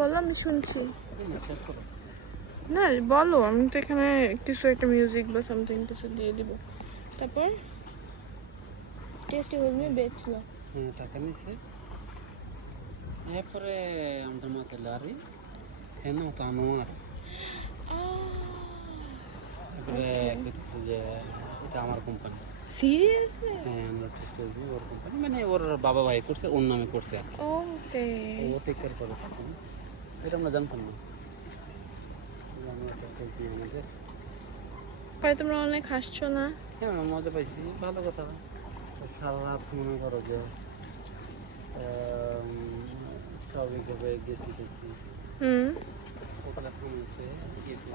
বলো, আমি শুনছি। শেষ করো। না বলো, আমি তো এখানে কিছু একটা মিউজিক বা সামথিং কিছু দিয়ে দিব। তারপর টেস্টি হলমি বেচছিল। হ্যাঁ, টাকা নিছে। এরপরে আমাদের মাথায় লারি হেন তো আনোয়ার। এরপরে কইতেছে যে এটা আমার কোম্পানি। সিরিয়াসলি? হ্যাঁ, আমরা টেস্ট করবি ওর কোম্পানি, মানে ওর বাবা ভাই করছে, ওর নামে করছে আর কি। ওকে। ও টেক কেয়ার করে তখন। এটা আমরা জানতাম না। আমরা টেস্ট করছি আমাদের। পরে তোমরা অনেক হাসছো না? হ্যাঁ, আমরা মজা পাইছি, ভালো কথা। সারা রাত মনে করো যে স্বাভাবিকভাবে গেছি টেছি। হুম। ওটা থামিয়েছে ইয়েতে